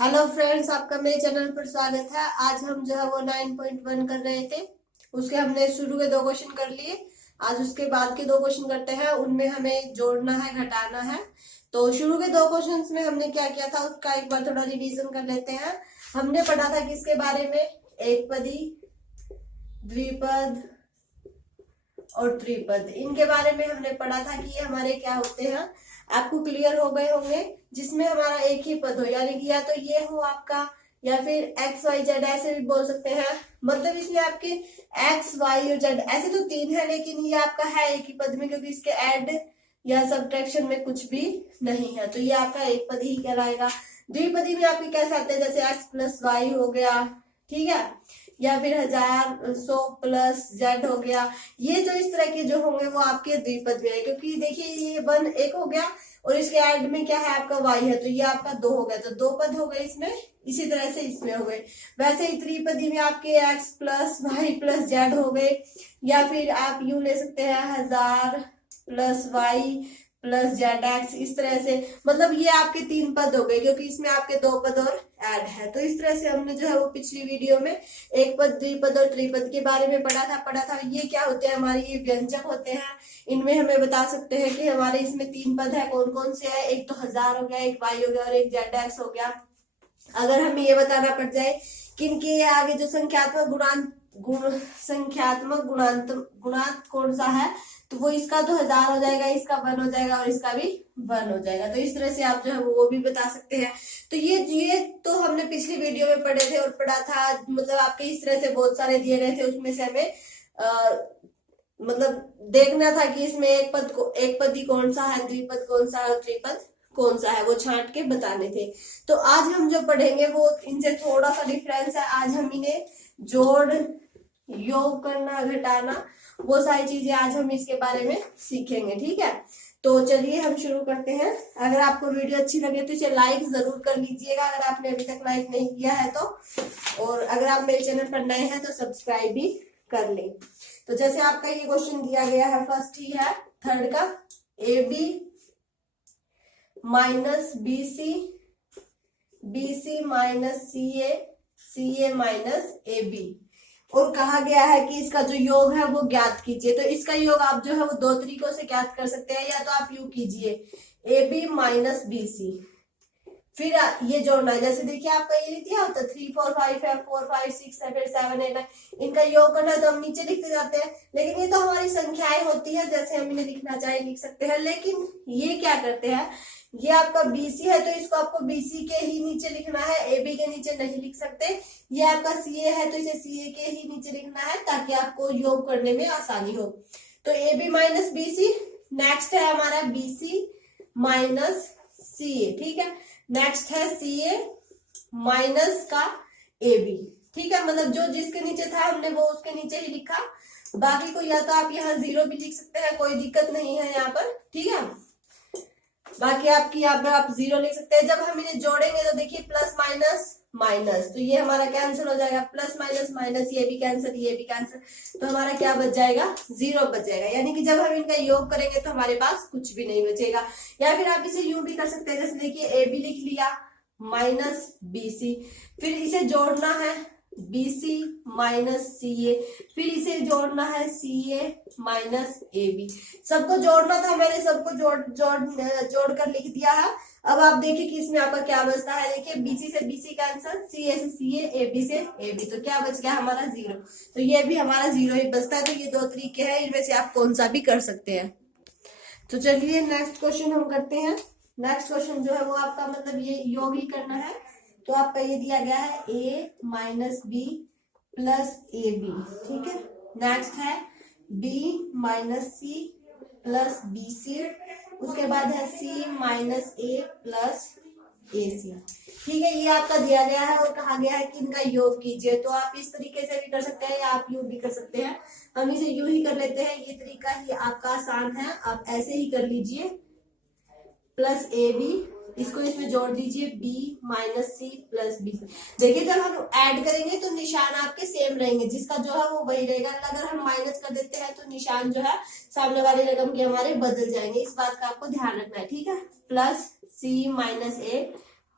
Hello friends, आपका मेरे channel पर स्वागत है। आज हम जो है वो 9.1 कर रहे थे। उसके हमने शुरू के 2 क्वेश्चन कर लिए। आज उसके बाद के 2 क्वेश्चन करते हैं, उनमें हमें जोड़ना है, घटाना है। तो शुरू के 2 क्वेश्चंस में हमने क्या किया था उसका एक बार थोड़ा रिवीजन कर लेते हैं। हमने पढ़ा था किसके बारे में? एक पदी, द्विपद और त्रिपद, इनके बारे में हमने पढ़ा था कि ये हमारे क्या होते हैं। आपको क्लियर हो गए होंगे। जिसमें हमारा एक ही पद हो, यानी कि या तो ये हो आपका, या फिर एक्स वाई जेड ऐसे भी बोल सकते हैं। मतलब इसमें आपके एक्स वाई और जेड ऐसे तो 3 है, लेकिन ये आपका है एक ही पद में, क्योंकि इसके ऐड या सब्ट्रैक्शन में कुछ भी नहीं है, तो ये आपका एक पद ही कहलाएगा। द्विपदी में आपके कैसे आते हैं, जैसे एक्स प्लस वाई हो गया, ठीक है, या फिर 1000 प्लस जेड हो गया। ये जो इस तरह के जो होंगे वो आपके द्विपद में है, क्योंकि देखिए ये 1 एक हो गया और इसके ऐड में क्या है आपका y है, तो ये आपका 2 हो गया, तो 2 पद हो गए इसमें। इसी तरह से इसमें हो गए। वैसे ही त्रिपदी में आपके x plus y plus z हो गए, या फिर आप यूं ले सकते हैं 1000 plus y plus z x, इस तरह से। मतलब ये आपके 3 पद हो गए, क्योंकि इसमें आपके 2 पद और ऐड है। तो इस तरह से हमने जो है वो पिछली वीडियो में एक पद, द्विपद और त्रिपद के बारे में पढ़ा था। ये क्या होते हैं हमारे, ये व्यंजक होते हैं। इनमें हमें बता सकते हैं कि हमारे इसमें 3 पद है, कौन कौन से है। एक तो 1000 हो गया, एक वाई हो गया और एक जेड एक्स हो गया। अगर हमें ये बताना पड़ जाए कि इनके आगे जो संख्यात्मक गुणांक कौन सा है, तो वो इसका तो 1000 हो जाएगा, इसका 1 हो जाएगा और इसका भी 1 हो जाएगा। तो इस तरह से आप जो है वो भी बता सकते हैं। तो ये तो हमने पिछली वीडियो में पढ़े थे और पढ़ा था। मतलब आपके इस तरह से बहुत सारे दिए गए थे, उसमें से हमें मतलब देखना था कि इसमें एक पदी कौन सा है, द्विपद कौन सा है और त्रिपद कौन सा है, वो छांट के बताने थे। तो आज हम जो पढ़ेंगे वो इनसे थोड़ा सा डिफरेंस है। आज हम इन्हें जोड़, योग करना, घटाना, वो सारी चीजें आज हम इसके बारे में सीखेंगे, ठीक है। तो चलिए हम शुरू करते हैं। अगर आपको वीडियो अच्छी लगे तो इसे लाइक जरूर कर लीजिएगा, अगर आपने अभी तक लाइक नहीं किया है तो। और अगर आप मेरे चैनल पर नए हैं तो सब्सक्राइब भी कर ले। तो जैसे आपका ये क्वेश्चन दिया गया है, फर्स्ट ही है थर्ड का, a b minus b c, b c minus c a, c a minus a b. और कहा गया है कि इसका जो योग है वो ज्ञात कीजिए। तो इसका योग आप जो है वो 2 तरीकों से ज्ञात कर सकते हैं। या तो आप यूं कीजिए, a b minus b c, फिर ये जोड़ना है। जैसे देखिए आपका ये दिया होता है 3 4 5 है, 4 5 6 है, फिर 7 8 है। इनका योग करना है तो हम नीचे लिखते जाते हैं, लेकिन ये तो हमारी संख्याएं होती है, जैसे हम इन्हें लिखना चाहे लिख सकते हैं। लेकिन ये क्या करते हैं, ये आपका BC है तो इसको आपको BC के ही नीचे लिखना है, AB के नीचे नहीं लिख सकते। ये आपका CA है तो इसे CA के ही नीचे लिखना है, ताकि आपको योग करने में आसानी हो। तो AB माइनस BC, नेक्स्ट है हमारा BC माइनस CA, ठीक है। नेक्स्ट है CA माइनस का AB, ठीक है। मतलब जो जिसके नीचे था हमने वो उसके नीचे ही लिखा। बाकी को या तो आप यहाँ 0 भी लिख सकते हैं, कोई दिक्कत नहीं है यहाँ पर, ठीक है। बाकी आपकी यहाँ पर आप 0 लिख सकते हैं। जब हम इन्हें जोड़ेंगे तो देखिए प्लस माइनस माइनस, तो ये हमारा कैंसिल हो जाएगा। प्लस माइनस माइनस, ये भी कैंसिल, ये भी कैंसिल, तो हमारा क्या बच जाएगा, 0 बच जाएगा। यानी कि जब हम इनका योग करेंगे तो हमारे पास कुछ भी नहीं बचेगा। या फिर आप इसे यूं भी कर सकते हैं, जैसे देखिए ए बी लिख लिया माइनस BC, फिर इसे जोड़ना है BC माइनस CA, फिर इसे जोड़ना है CA माइनस AB। सबको जोड़ना था, मैंने सबको जोड़ कर लिख दिया है। अब आप देखिए कि इसमें आपका क्या बचता है। देखिए BC से BC कैंसिल, CA से CA, AB से AB, तो क्या बच गया हमारा 0। तो ये भी हमारा 0 ही बचता है। तो ये 2 तरीके हैं, इनमें से आप कौन सा भी कर सकते हैं। तो चलिए नेक्स्ट क्वेश्चन हम करते हैं। नेक्स्ट क्वेश्चन जो है वो आपका मतलब ये योग ही करना है। तो आपका ये दिया गया है A minus b plus AB, ठीक है। नेक्स्ट है B minus C plus BC, उसके बाद है C minus A plus AC, ठीक है। ये आपका दिया गया है और कहा गया है कि इनका योग कीजिए। तो आप इस तरीके से भी कर सकते हैं या आप यूं भी कर सकते हैं। हम इसे यूं ही कर लेते हैं, ये तरीका ही आपका आसान है, आप ऐसे ही कर लीजिए। प्लस AB, इसको इसमें जोड़ दीजिए B minus C plus B। देखिए जब हम ऐड करेंगे तो निशान आपके सेम रहेंगे, जिसका जो है वो वही रहेगा। अगर हम माइनस कर देते हैं तो निशान जो है सामने वाली रकम के हमारे बदल जाएंगे। इस बात का आपको ध्यान रखना है, ठीक है। Plus C minus A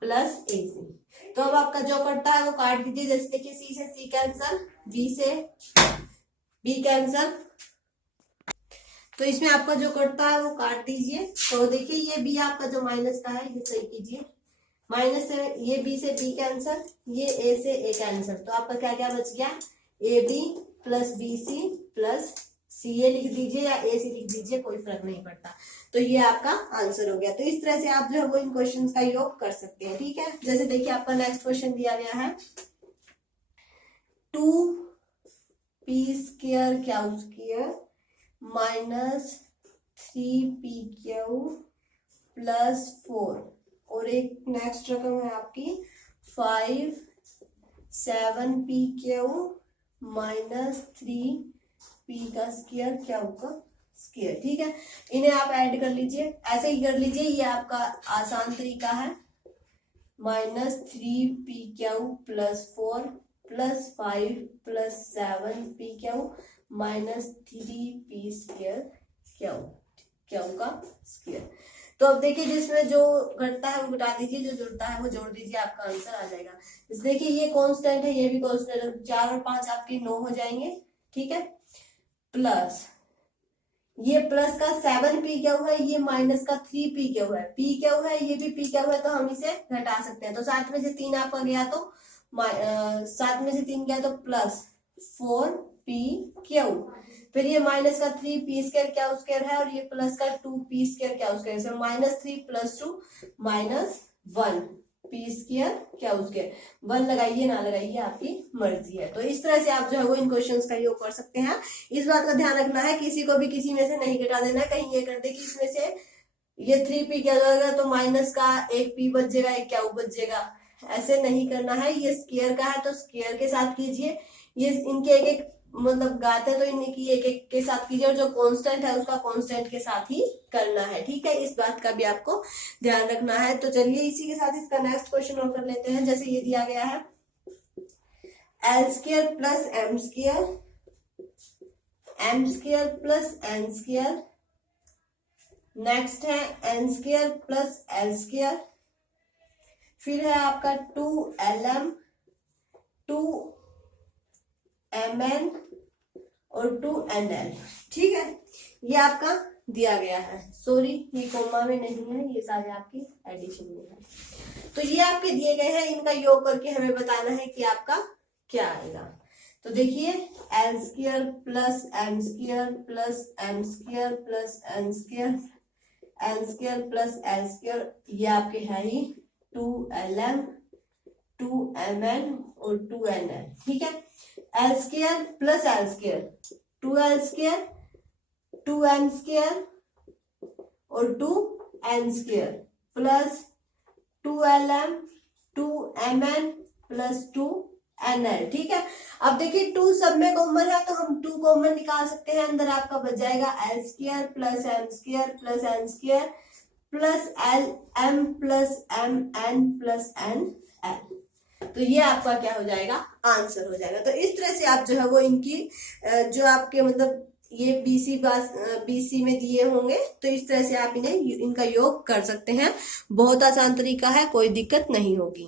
plus A C. तो अब आपका जो कटता है वो काट दीजिए। जैसे देखिए सी से सी कैंसल, बी से बी कैंसल, तो इसमें आपका जो कटता है वो काट दीजिए। तो देखिए ये बी आपका जो माइनस का है ये सही कीजिए, माइनस से ये बी से बी कैंसल, ये ए से ए कैंसल, तो आपका क्या क्या बच गया, A B plus B C plus C A लिख दीजिए या ए सी लिख दीजिए, कोई फर्क नहीं पड़ता। तो ये आपका आंसर हो गया। तो इस तरह से आप जो है वो इन क्वेश्चन का योग कर सकते हैं। ठीक है, जैसे देखिए आपका नेक्स्ट क्वेश्चन दिया गया है 2p² Q square minus 3pq plus 4, और एक नेक्स्ट रकम है आपकी 5 7pq माइनस 3p का स्क्वायर क्यू का स्क्वायर। ठीक है, इन्हें आप ऐड कर लीजिए, ऐसे ही कर लीजिए, ये आपका आसान तरीका है। Minus 3pq plus 4 plus 5 plus 7pq minus 3p square Q का स्क्वायर। तो अब देखिए जिसमें जो घटता है वो घटा दीजिए, जो जुड़ता है वो जोड़ दीजिए, आपका आंसर आ जाएगा। देखिए ये कांस्टेंट है, ये भी कांस्टेंट है, 4 और 5 आपके 9 हो जाएंगे। ठीक है, प्लस ये प्लस का 7pq है, ये माइनस का 3pq है, pq है, ये भी pq है, तो हम इसे घटा सकते हैं। तो 7 में से 3 आपका गया तो 7 में से 3 गया तो प्लस 4pq, फिर ये माइनस का 3p स्क्वायर क्या स्क्वायर है, और ये प्लस का 2p स्क्वायर क्या स्क्वायर है, minus 3 plus 2 minus 1p square क्या स्क्वायर। 1 लगाइए ना लगाइए आपकी मर्जी है। तो इस तरह से आप जो है वो इन क्वेश्चंस का योग कर सकते हैं। इस बात का ध्यान रखना है किसी को भी किसी में से नहीं घटा देना है, कहीं ये कर दे कि इसमें से ये 3p क्या जाएगा तो माइनस का एक p बच जाएगा, एक क्या बच जाएगा, ऐसे नहीं करना है। ये स्क्वायर का है तो स्क्वायर के साथ कीजिए, ये इनके एक एक मतलब गाते हैं तो इनकी एक एक के साथ कीजिए, और जो कांस्टेंट है उसका कांस्टेंट के साथ ही करना है। ठीक है, इस बात का भी आपको ध्यान रखना है। तो चलिए इसी के साथ इसका नेक्स्ट क्वेश्चन और कर लेते हैं। जैसे ये दिया गया है l² plus m² plus n², next है n² प्लस l², फिर है आपका 2lm 2mn और 2nl। ठीक है, ये आपका दिया गया है, सॉरी ये कोमा में नहीं है, ये सारे आपकी एडिशन में है। तो ये आपके दिए गए हैं, इनका योग करके हमें बताना है कि आपका क्या आएगा। तो देखिए l² plus m² plus m² plus n² plus l², ये आपके है ही 2lm 2mn और 2nl। ठीक है, l² plus l² 2l² 2m² और 2n² plus 2lm 2mn plus 2nl। ठीक है, अब देखिए 2 सब में कॉमन है तो हम 2 कॉमन निकाल सकते हैं। अंदर आपका बच जाएगा l² plus m² plus n² plus lm plus mn plus nl। तो ये आपका क्या हो जाएगा, आंसर हो जाएगा। तो इस तरह से आप जो है वो इनकी जो आपके मतलब ये बीसी में दिए होंगे, तो इस तरह से आप इन्हें इनका योग कर सकते हैं। बहुत आसान तरीका है, कोई दिक्कत नहीं होगी।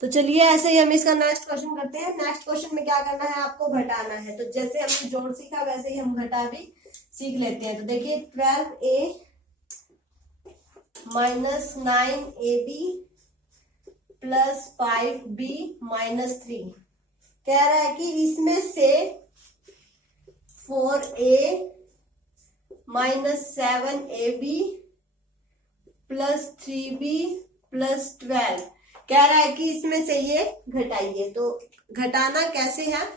तो चलिए ऐसे ही हम इसका नेक्स्ट क्वेश्चन करते हैं। नेक्स्ट क्वेश्चन में क्या करना है, आपको घटाना है। तो जैसे हमने जोड़ सीखा वैसे ही हम घटा भी सीख लेते हैं। तो देखिए 12a minus 9ab plus 5b minus 3 कह रहा है कि इसमें से 4a minus 7ab plus 3b plus 12 कह रहा है कि इसमें से ये घटाइए। तो घटाना कैसे है,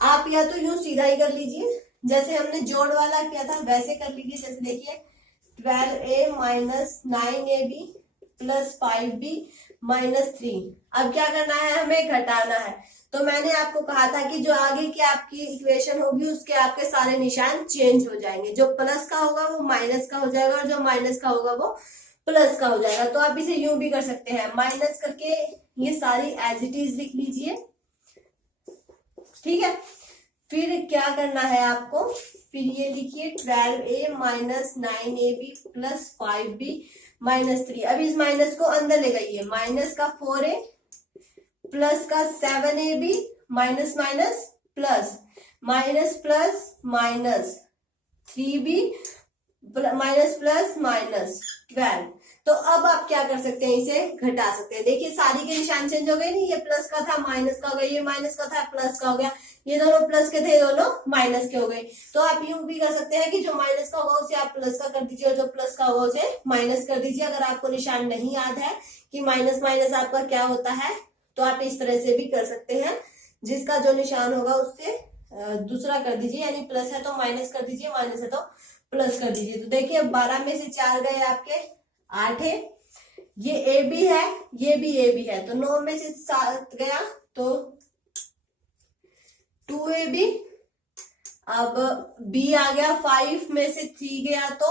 आप या तो यूं सीधा ही कर लीजिए, जैसे हमने जोड़ वाला किया था वैसे कर लीजिए। जैसे देखिए 12a minus 9ab plus 5b minus 3, अब क्या करना है, हमें घटाना है। तो मैंने आपको कहा था कि जो आगे की आपकी इक्वेशन होगी उसके आपके सारे निशान चेंज हो जाएंगे, जो प्लस का होगा वो माइनस का हो जाएगा और जो माइनस का होगा वो प्लस का हो जाएगा। तो आप इसे यूं भी कर सकते हैं, माइनस करके ये सारी एज इट इज लिख लीजिए। ठीक है, फिर क्या करना है आपको, फिर ये लिखिए 12a minus 9ab plus 5b -3। अब इस माइनस को अंदर ले गई, माइनस का 4a प्लस का 7ab minus minus plus minus plus minus 3b minus plus minus 12। तो अब आप क्या कर सकते हैं, इसे घटा सकते हैं। देखिए सारी के निशान चेंज हो गए नहीं, ये प्लस का था माइनस का हो गया, ये माइनस का था प्लस का हो गया, ये दोनों प्लस के थे दोनों माइनस के हो गए। तो आप यूं भी कर सकते हैं कि जो माइनस का होगा उसे आप प्लस का कर दीजिए और जो प्लस का होगा उसे माइनस कर दीजिए। अगर आपको निशान नहीं याद है कि माइनस माइनस आपका क्या होता है तो आप इस तरह से भी कर सकते हैं, जिसका जो निशान होगा उससे दूसरा कर दीजिए, यानी प्लस है तो माइनस कर दीजिए, माइनस है तो प्लस कर दीजिए। तो देखिए 12 में से 4 गए आपके 8 है, ये ए बी है, ये भी ए बी है, तो 9 में से 7 गया तो 2ab। अब b आ गया, 5 में से 3 गया तो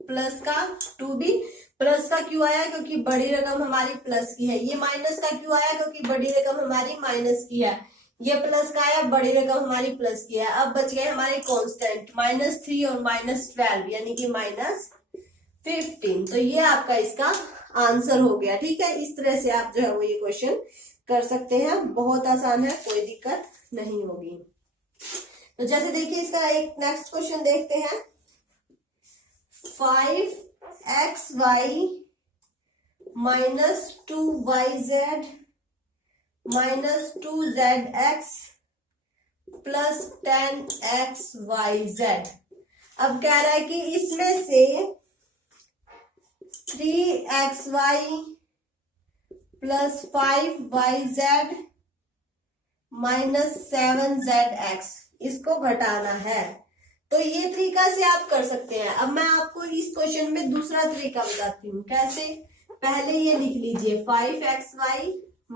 प्लस का 2b। प्लस का क्यों आया, क्योंकि बड़ी रकम हमारी प्लस की है। ये माइनस का क्यों आया, क्योंकि बड़ी रकम हमारी माइनस की है। ये प्लस का आया, बड़ी रकम हमारी प्लस की है। अब बच गए हमारे कांस्टेंट -3 और -12 यानी कि -15। तो ये आपका इसका आंसर हो गया। ठीक है, इस तरह से आप जो है वो ये क्वेश्चन कर सकते हैं, बहुत आसान है, कोई दिक्कत नहीं होगी। तो जैसे देखिए इसका एक नेक्स्ट क्वेश्चन देखते हैं। 5xy - 2yz - 2zx plus 10xyz। अब कह रहा है कि इसमें से 3xy प्लस 5yz - 7zx इसको घटाना है। तो ये तरीका से आप कर सकते हैं। अब मैं आपको इस क्वेश्चन में दूसरा तरीका बताती हूँ कैसे। पहले ये लिख लीजिए 5xy -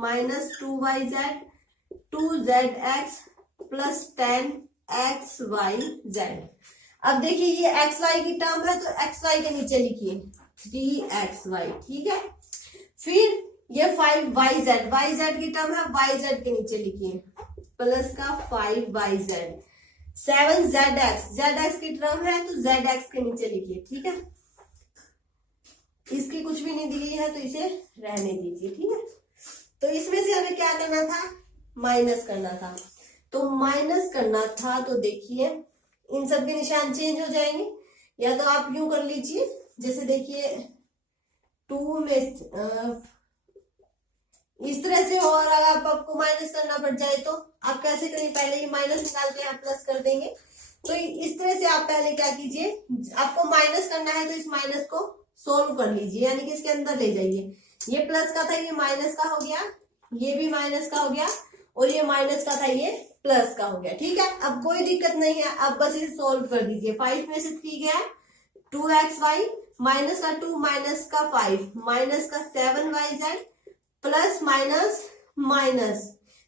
2yz 2zx plus 10xyz। अब देखिए ये xy की टर्म है तो xy के नीचे लिखिए 3xy। ठीक है, फिर ये 5yz yz की टर्म है, yz के नीचे लिखिए प्लस का 5yz। 7zx zx की टर्म है तो zx के नीचे लिखिए। ठीक है, इसकी कुछ भी नहीं दी गई है तो इसे रहने दीजिए। ठीक है, तो इसमें से हमें क्या करना था, माइनस करना था। तो माइनस करना था तो देखिए इन सब के निशान चेंज हो जाएंगे, या तो आप यूं कर लीजिए, जैसे देखिए 2 में इस तरह से, और अगर आपको माइनस करना पड़ जाए तो आप कैसे करेंगे, पहले ही माइनस निकाल के आप प्लस कर देंगे। तो इस तरह से आप पहले क्या कीजिए, आपको माइनस करना है तो इस माइनस को सोल्व कर लीजिए, यानी कि इसके अंदर ले जाइए। ये प्लस का था, ये माइनस का हो गया, ये भी माइनस का हो गया, और ये माइनस का था, ये प्लस का हो गया। ठीक है, अब कोई दिक्कत नहीं है, अब बस इसे सोल्व कर दीजिए। 5 में से 3 गया 2xy माइनस का 2 माइनस का 5 माइनस का 7yz प्लस माइनस माइनस,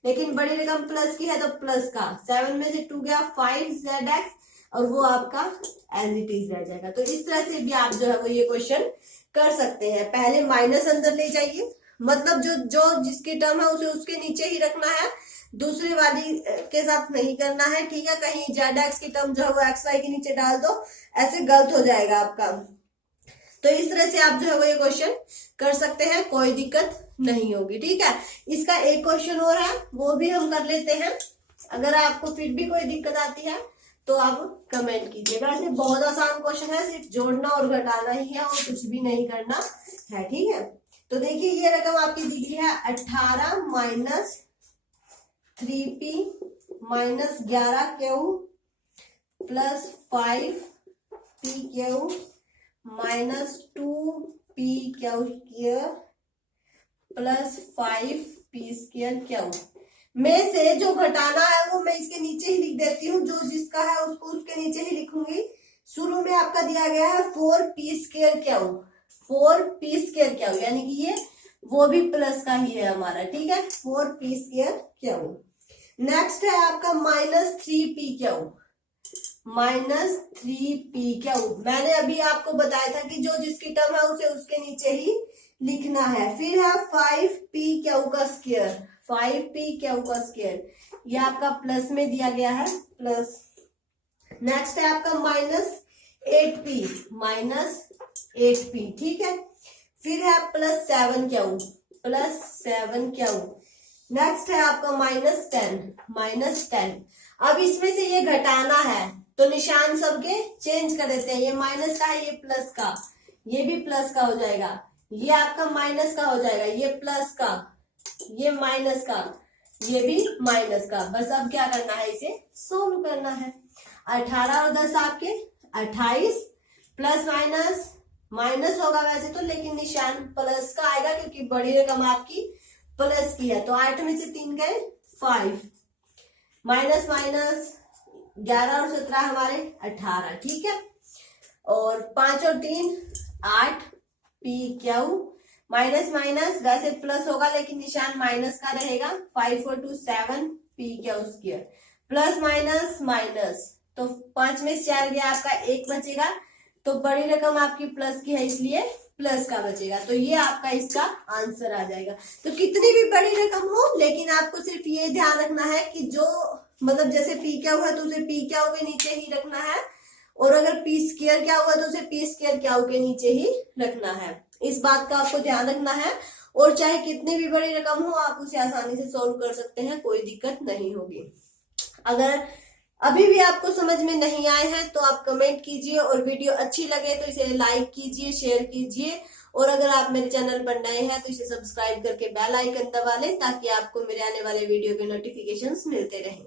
लेकिन बड़ी रकम प्लस की है तो प्लस का 7 में से 2 गया 5zx और वो आपका एज इट इज रह जाएगा। तो इस तरह से भी आप जो है वो ये क्वेश्चन कर सकते हैं। पहले माइनस अंदर ले जाइए, मतलब जो जिसकी टर्म है उसे उसके नीचे ही रखना है, दूसरी वाली के साथ नहीं करना है। ठीक है, कहीं zx की टर्म जो है वो xy के नीचे डाल दो, ऐसे गलत हो जाएगा आपका। तो इस तरह से आप जो है वो ये क्वेश्चन कर सकते हैं, कोई दिक्कत नहीं होगी। ठीक है, इसका एक क्वेश्चन और है, वो भी हम कर लेते हैं। अगर आपको फिर भी कोई दिक्कत आती है तो आप कमेंट कीजिएगा। ऐसे बहुत आसान क्वेश्चन है, सिर्फ जोड़ना और घटाना ही है और कुछ भी नहीं करना है। ठीक है, तो देखिए ये रकम आपकी दी गई है 18 minus 3p minus 11q plus 5pq minus 2pq plus 5p² में से जो घटाना है वो मैं इसके नीचे ही लिख देती हूँ, जो जिसका है उसको उसके नीचे ही लिखूंगी। शुरू में आपका दिया गया है 4p² 4p² यानी कि ये वो भी प्लस का ही है हमारा। ठीक है, 4p²। नेक्स्ट है आपका -3pq -3pq। मैंने अभी आपको बताया था कि जो जिसकी टर्म है उसे उसके नीचे ही लिखना है। फिर है 5pq², 5pq², ये आपका प्लस में दिया गया है, प्लस। नेक्स्ट है आपका -8p, -8p। ठीक है, फिर है +7 क्यू। नेक्स्ट है आपका -10। अब इसमें से ये घटाना है तो निशान सबके चेंज कर देते हैं। ये माइनस का है, ये प्लस का, ये भी प्लस का हो जाएगा, ये आपका माइनस का हो जाएगा, ये प्लस का, ये माइनस का, ये भी माइनस का। बस अब क्या करना है, इसे सोल्व करना है। 18 और 10 आपके 28, प्लस माइनस माइनस होगा वैसे तो, लेकिन निशान प्लस का आएगा क्योंकि बड़ी रकम आपकी प्लस की है। तो 8 में से 3 गए 5, माइनस माइनस 11 और 17 हमारे 18, ठीक है। और 5 और 3 8 पी क्यू, माइनस माइनस वैसे प्लस होगा लेकिन निशान माइनस का रहेगा। 5 और 2 7 P Q square, plus minus minus, तो 5 में 4 गया आपका, 1 बचेगा। तो बड़ी रकम आपकी प्लस की है इसलिए प्लस का बचेगा। तो ये आपका इसका आंसर आ जाएगा। तो कितनी भी बड़ी रकम हो, लेकिन आपको सिर्फ ये ध्यान रखना है कि जो मतलब जैसे पी क्या हुआ तो उसे पी क्या के नीचे ही रखना है, और अगर पी स्क्वायर क्या हुआ तो उसे पी स्क्वायर क्या के नीचे ही रखना है। इस बात का आपको ध्यान रखना है। और चाहे कितनी भी बड़ी रकम हो, आप उसे आसानी से सोल्व कर सकते हैं, कोई दिक्कत नहीं होगी। अगर अभी भी आपको समझ में नहीं आए हैं तो आप कमेंट कीजिए, और वीडियो अच्छी लगे तो इसे लाइक कीजिए, शेयर कीजिए, और अगर आप मेरे चैनल पर नए हैं तो इसे सब्सक्राइब करके बेल आइकन दबा लें ताकि आपको मेरे आने वाले वीडियो के नोटिफिकेशंस मिलते रहें।